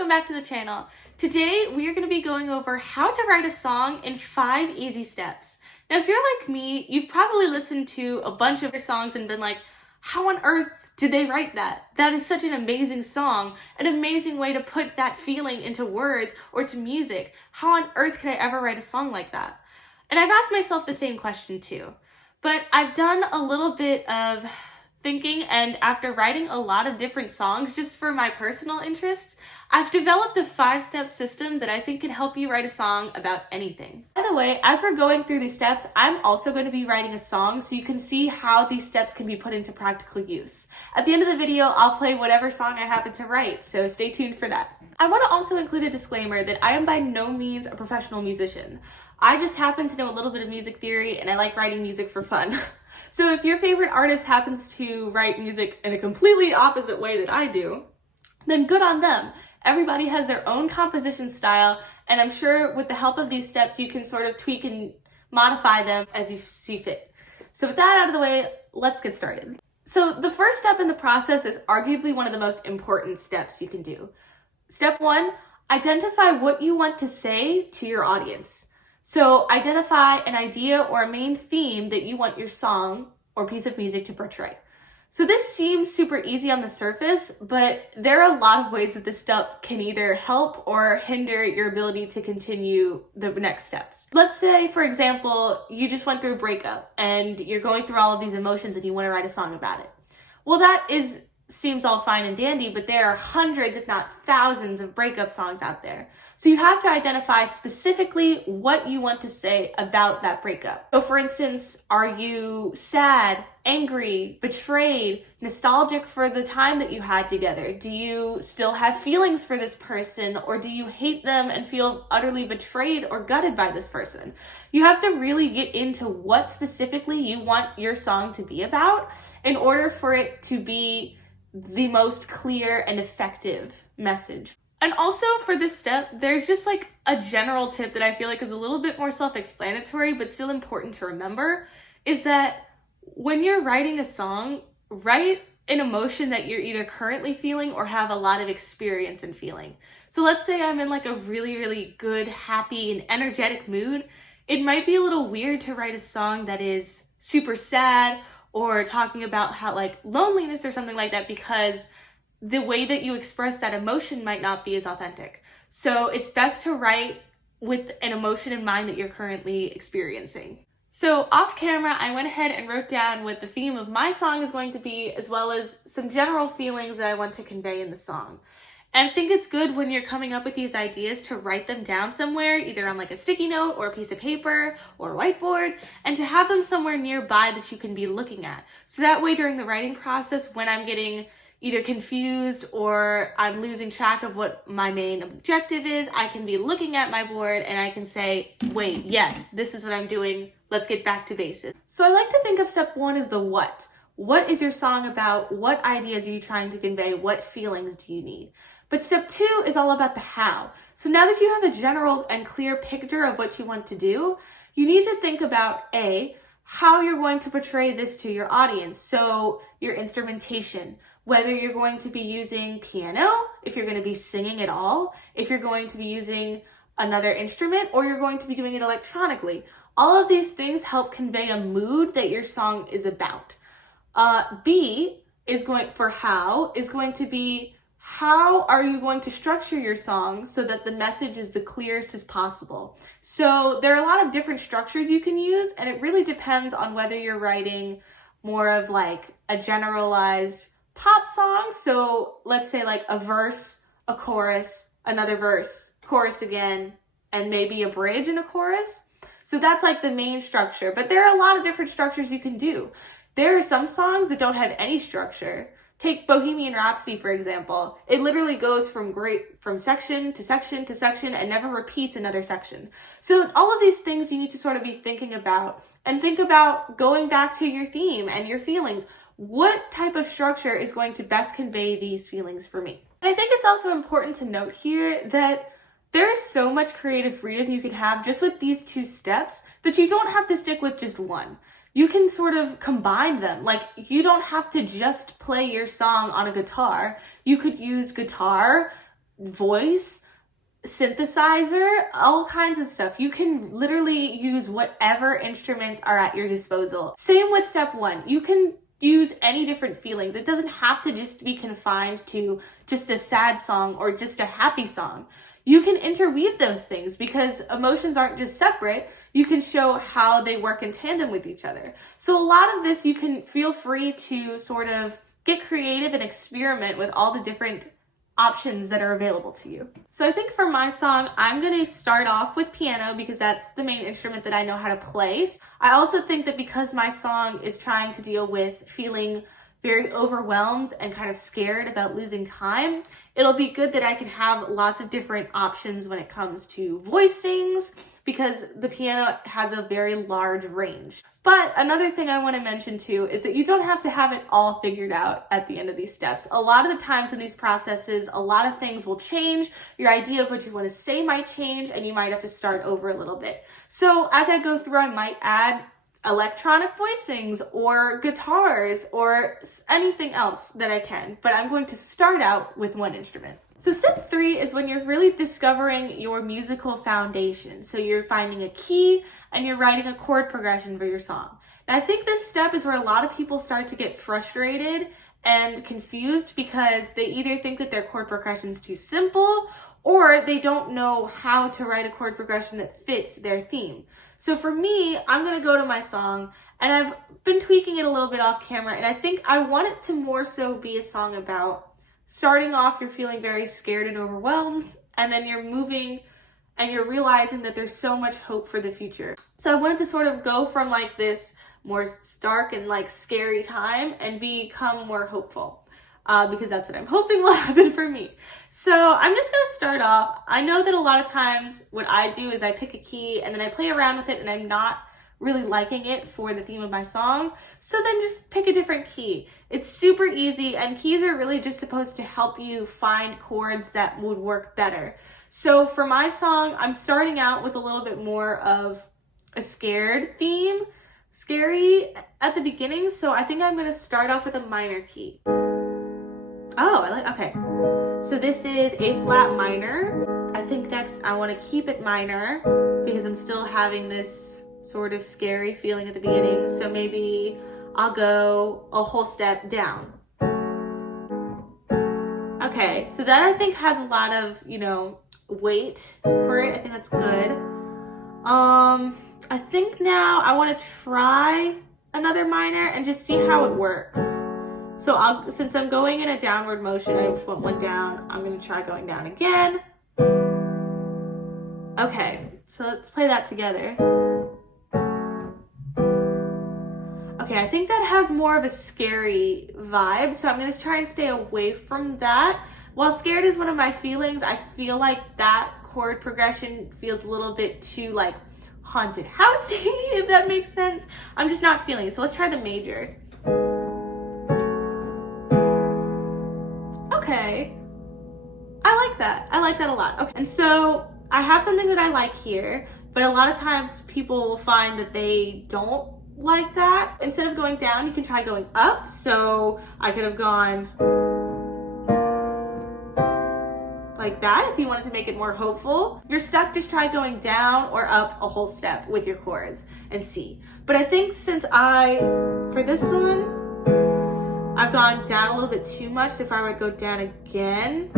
welcome back to the channel. Today we are going to be going over how to write a song in 5 easy steps. Now if you're like me, you've probably listened to a bunch of your songs and been like, how on earth did they write that? That is such an amazing song, an amazing way to put that feeling into words or to music. How on earth could I ever write a song like that? And I've asked myself the same question too, but I've done a little bit of thinking, and after writing a lot of different songs just for my personal interests, I've developed a 5-step system that I think can help you write a song about anything. By the way, as we're going through these steps, I'm also going to be writing a song so you can see how these steps can be put into practical use. At the end of the video, I'll play whatever song I happen to write, so stay tuned for that. I want to also include a disclaimer that I am by no means a professional musician. I just happen to know a little bit of music theory and I like writing music for fun. So if your favorite artist happens to write music in a completely opposite way that I do, then good on them. Everybody has their own composition style, and I'm sure with the help of these steps you can sort of tweak and modify them as you see fit. So with that out of the way, let's get started. So the first step in the process is arguably one of the most important steps you can do. Step 1, identify what you want to say to your audience. So identify an idea or a main theme that you want your song or piece of music to portray. So this seems super easy on the surface, but there are a lot of ways that this step can either help or hinder your ability to continue the next steps. Let's say, for example, you just went through a breakup and you're going through all of these emotions and you want to write a song about it. Well, seems all fine and dandy, but there are hundreds, if not thousands, of breakup songs out there. So you have to identify specifically what you want to say about that breakup. So for instance, are you sad, angry, betrayed, nostalgic for the time that you had together? Do you still have feelings for this person, or do you hate them and feel utterly betrayed or gutted by this person? You have to really get into what specifically you want your song to be about in order for it to be the most clear and effective message. And also for this step, there's just like a general tip that I feel like is a little bit more self-explanatory but still important to remember, is that when you're writing a song, write an emotion that you're either currently feeling or have a lot of experience in feeling. So let's say I'm in like a really, really good, happy, and energetic mood. It might be a little weird to write a song that is super sad or talking about how like loneliness or something like that, because the way that you express that emotion might not be as authentic. So it's best to write with an emotion in mind that you're currently experiencing. So off camera, I went ahead and wrote down what the theme of my song is going to be, as well as some general feelings that I want to convey in the song. And I think it's good when you're coming up with these ideas to write them down somewhere, either on like a sticky note or a piece of paper or a whiteboard, and to have them somewhere nearby that you can be looking at. So that way during the writing process, when I'm getting either confused or I'm losing track of what my main objective is, I can be looking at my board and I can say, wait, yes, this is what I'm doing. Let's get back to basics. So I like to think of step 1 as the what. What is your song about? What ideas are you trying to convey? What feelings do you need? But step 2 is all about the how. So now that you have a general and clear picture of what you want to do, you need to think about A, how you're going to portray this to your audience. So your instrumentation, whether you're going to be using piano, if you're going to be singing at all, if you're going to be using another instrument, or you're going to be doing it electronically. All of these things help convey a mood that your song is about. B is going to be how are you going to structure your song so that the message is the clearest as possible. So there are a lot of different structures you can use, and it really depends on whether you're writing more of like a generalized pop song. So let's say like a verse, a chorus, another verse, chorus again, and maybe a bridge and a chorus. So that's like the main structure, but there are a lot of different structures you can do. There are some songs that don't have any structure. Take Bohemian Rhapsody, for example. It literally goes from section to section to section and never repeats another section. So all of these things you need to sort of be thinking about, and think about going back to your theme and your feelings. What type of structure is going to best convey these feelings for me? And I think it's also important to note here that there is so much creative freedom you can have just with these 2 steps that you don't have to stick with just one. You can sort of combine them. Like, you don't have to just play your song on a guitar. You could use guitar, voice, synthesizer, all kinds of stuff. You can literally use whatever instruments are at your disposal. Same with step 1. You can use any different feelings. It doesn't have to just be confined to just a sad song or just a happy song. You can interweave those things because emotions aren't just separate. You can show how they work in tandem with each other. So a lot of this, you can feel free to sort of get creative and experiment with all the different options that are available to you. So I think for my song, I'm going to start off with piano because that's the main instrument that I know how to play. I also think that because my song is trying to deal with feeling very overwhelmed and kind of scared about losing time, it'll be good that I can have lots of different options when it comes to voicings because the piano has a very large range. But another thing I want to mention too is that you don't have to have it all figured out at the end of these steps. A lot of the times in these processes, a lot of things will change. Your idea of what you want to say might change and you might have to start over a little bit. So as I go through, I might add electronic voicings or guitars or anything else that I can, but I'm going to start out with one instrument. So step 3 is when you're really discovering your musical foundation. So you're finding a key and you're writing a chord progression for your song. And I think this step is where a lot of people start to get frustrated and confused because they either think that their chord progression is too simple or they don't know how to write a chord progression that fits their theme. So for me, I'm going to go to my song and I've been tweaking it a little bit off camera, and I think I want it to more so be a song about starting off, you're feeling very scared and overwhelmed, and then you're moving and you're realizing that there's so much hope for the future. So I wanted to sort of go from like this more stark and like scary time and become more hopeful. Because that's what I'm hoping will happen for me. So I'm just going to start off. I know that a lot of times what I do is I pick a key and then I play around with it and I'm not really liking it for the theme of my song. So then just pick a different key. It's super easy, and keys are really just supposed to help you find chords that would work better. So for my song, I'm starting out with a little bit more of a scared theme, scary at the beginning. So I think I'm going to start off with a minor key. Oh, okay. So this is A flat minor. I think next I want to keep it minor because I'm still having this sort of scary feeling at the beginning. So maybe I'll go a whole step down. Okay, so that I think has a lot of, weight for it. I think that's good. I think now I want to try another minor and just see how it works. So since I'm going in a downward motion, I just want one down. I'm going to try going down again. Okay, so let's play that together. Okay, I think that has more of a scary vibe, so I'm going to try and stay away from that. While scared is one of my feelings, I feel like that chord progression feels a little bit too like haunted housey, if that makes sense. I'm just not feeling it. So let's try the major. Okay, I like that. I like that a lot. Okay, and so I have something that I like here, but a lot of times people will find that they don't like that. Instead of going down, you can try going up. So I could have gone like that if you wanted to make it more hopeful. If you're stuck, just try going down or up a whole step with your chords and see. But I think since for this one, I've gone down a little bit too much. So if I were to go down again,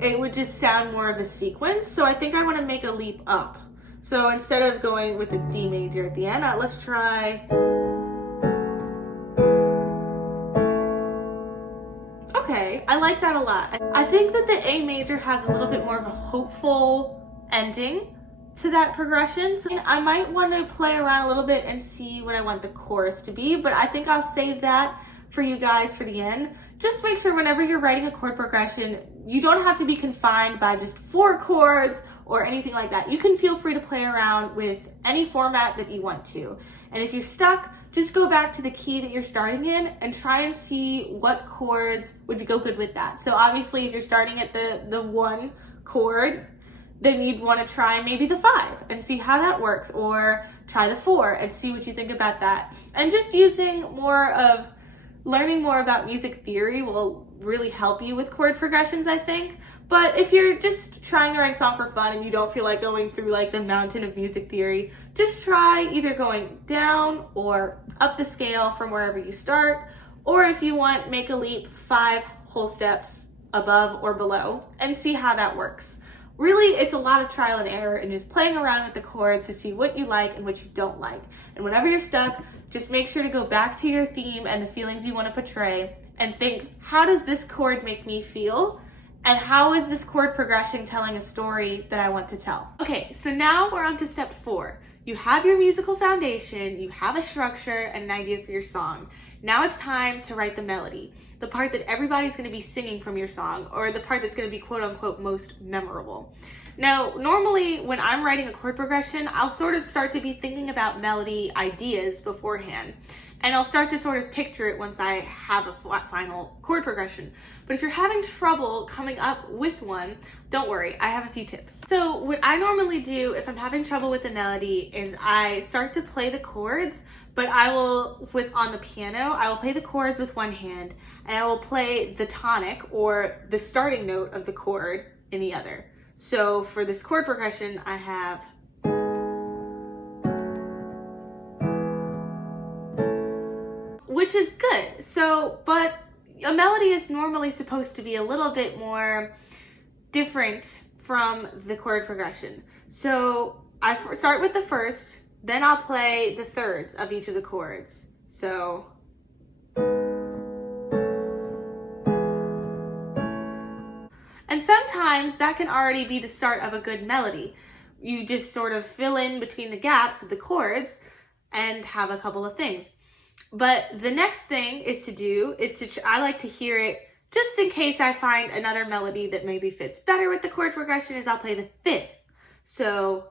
it would just sound more of a sequence. So I think I want to make a leap up. So instead of going with a D major at the end, let's try. Okay, I like that a lot. I think that the A major has a little bit more of a hopeful ending to that progression. So I might want to play around a little bit and see what I want the chorus to be, but I think I'll save that for you guys for the end. Just make sure whenever you're writing a chord progression, you don't have to be confined by just 4 chords or anything like that. You can feel free to play around with any format that you want to. And if you're stuck, just go back to the key that you're starting in and try and see what chords would go good with that. So obviously if you're starting at the 1 chord, then you'd want to try maybe the 5 and see how that works, or try the 4 and see what you think about that. And just using more of Learning more about music theory will really help you with chord progressions, I think. But if you're just trying to write a song for fun and you don't feel like going through like the mountain of music theory, just try either going down or up the scale from wherever you start, or if you want, make a leap 5 whole steps above or below and see how that works. Really, it's a lot of trial and error and just playing around with the chords to see what you like and what you don't like. And whenever you're stuck, just make sure to go back to your theme and the feelings you want to portray and think, how does this chord make me feel? And how is this chord progression telling a story that I want to tell? Okay, so now we're on to step 4. You have your musical foundation, you have a structure and an idea for your song. Now it's time to write the melody, the part that everybody's going to be singing from your song, or the part that's going to be quote unquote most memorable. Now, normally when I'm writing a chord progression, I'll sort of start to be thinking about melody ideas beforehand. And I'll start to sort of picture it once I have a final chord progression. But if you're having trouble coming up with one, don't worry, I have a few tips. So what I normally do if I'm having trouble with a melody is I start to play the chords, but on the piano, I will play the chords with one hand, and I will play the tonic or the starting note of the chord in the other. So for this chord progression, I have which is good. So, but a melody is normally supposed to be a little bit more different from the chord progression. So I start with the first, then I'll play the thirds of each of the chords. So and sometimes that can already be the start of a good melody. You just sort of fill in between the gaps of the chords and have a couple of things. But the next thing I like to hear it just in case I find another melody that maybe fits better with the chord progression, is I'll play the fifth. So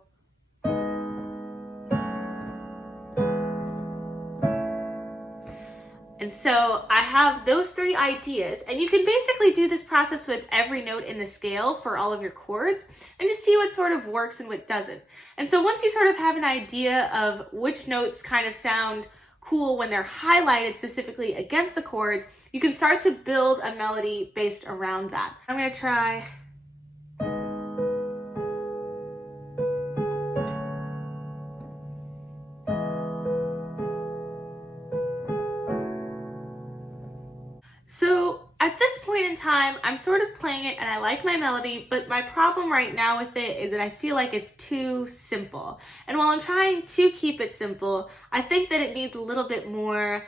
and so I have those 3 ideas, and you can basically do this process with every note in the scale for all of your chords and just see what sort of works and what doesn't. And so once you sort of have an idea of which notes kind of sound cool when they're highlighted specifically against the chords, you can start to build a melody based around that. I'm gonna try. So at this point in time, I'm sort of playing it and I like my melody, but my problem right now with it is that I feel like it's too simple. And while I'm trying to keep it simple, I think that it needs a little bit more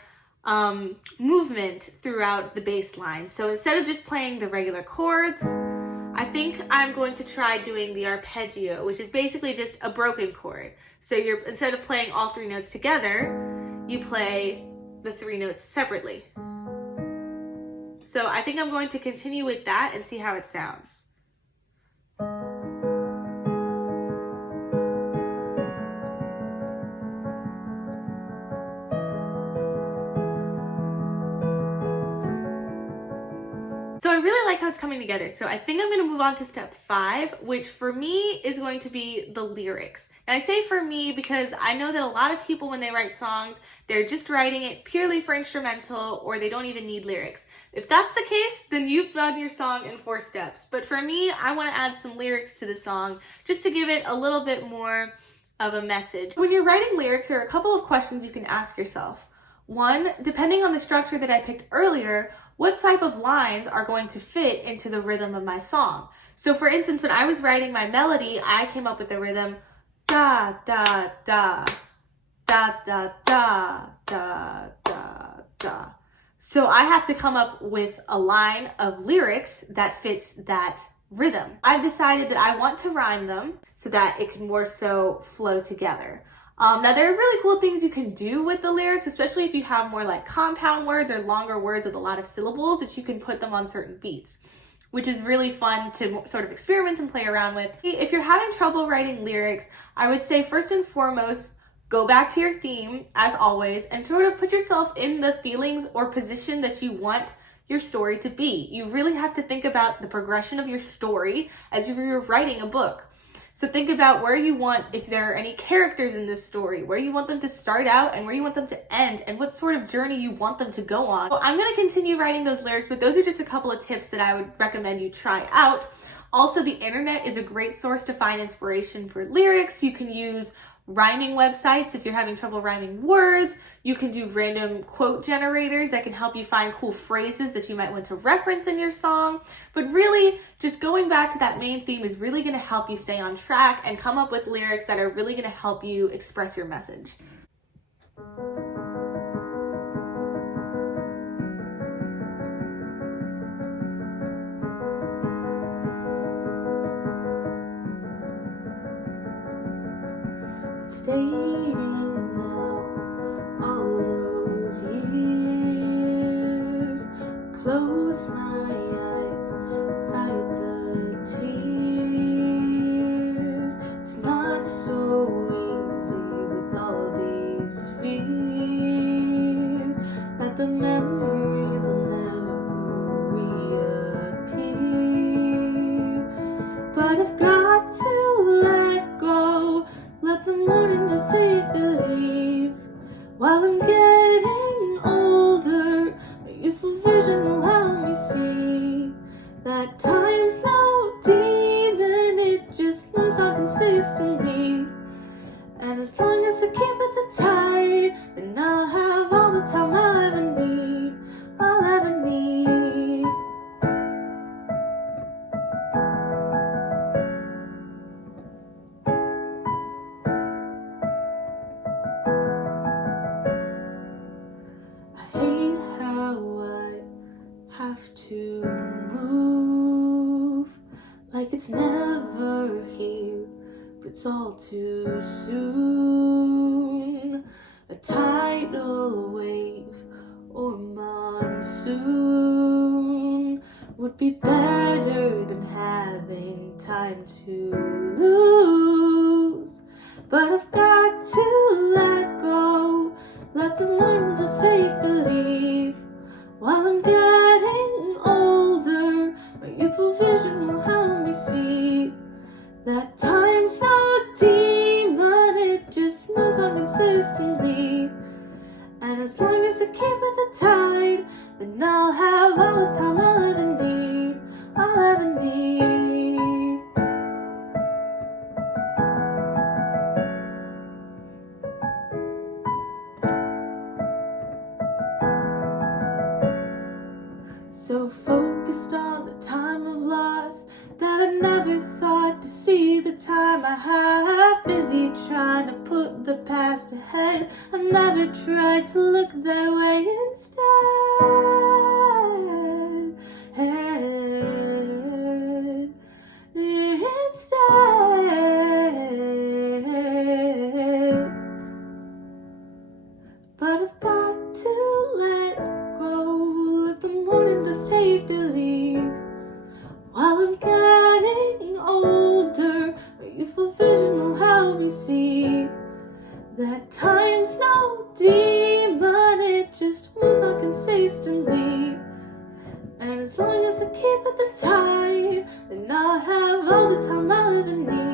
movement throughout the bass line. So instead of just playing the regular chords, I think I'm going to try doing the arpeggio, which is basically just a broken chord. So instead of playing all 3 notes together, you play the 3 notes separately. So I think I'm going to continue with that and see how it sounds. So I really like how it's coming together. So I think I'm going to move on to step 5, which for me is going to be the lyrics. And I say for me because I know that a lot of people, when they write songs, they're just writing it purely for instrumental, or they don't even need lyrics. If that's the case, then you've done your song in 4 steps. But for me, I want to add some lyrics to the song just to give it a little bit more of a message. When you're writing lyrics, there are a couple of questions you can ask yourself. 1, depending on the structure that I picked earlier, what type of lines are going to fit into the rhythm of my song? So for instance, when I was writing my melody, I came up with the rhythm da da da da da da da da da. So I have to come up with a line of lyrics that fits that rhythm. I've decided that I want to rhyme them so that it can more so flow together. Now there are really cool things you can do with the lyrics, especially if you have more like compound words or longer words with a lot of syllables, that you can put them on certain beats, which is really fun to sort of experiment and play around with. If you're having trouble writing lyrics, I would say first and foremost, go back to your theme as always and sort of put yourself in the feelings or position that you want your story to be. You really have to think about the progression of your story as if you were writing a book. So think about where you want, if there are any characters in this story, where you want them to start out and where you want them to end, and what sort of journey you want them to go on. Well, I'm going to continue writing those lyrics, but those are just a couple of tips that I would recommend you try out. Also, the internet is a great source to find inspiration for lyrics. You can use rhyming websites if you're having trouble rhyming words. You can do random quote generators that can help you find cool phrases that you might want to reference in your song. But really, just going back to that main theme is really going to help you stay on track and come up with lyrics that are really going to help you express your message. It's fading now, all those years. Close my eyes, fight the tears. It's not so easy with all these fears that the memories will never reappear. But I've got to let go. Let the morning just take the leave. While I'm getting older, my youthful vision will help me see that time's no demon, it just moves on consistently. And as long as I keep with the tide, then I'll have all the time I'll ever need, I'll ever need. To move like it's never here, but it's all too soon. A tidal wave or monsoon would be better than having time to lose. But I've got to let go, let the morning just take the leave. While I'm getting older, my youthful vision will help me see that time's no demon, it just moves on consistently. And as long as I keep with the tide, then I'll have all the time I'll ever need, I'll ever need. So focused on the time I've lost that I never thought to see the time I have. Busy trying to put the past ahead, I never tried to look that way instead. But I've got to let go, let the morning just take the leave. While I'm getting older, my youthful vision will help me see that time's no demon, it just moves on consistently. And as long as I keep with the tide, then I'll have all the time I'll ever need.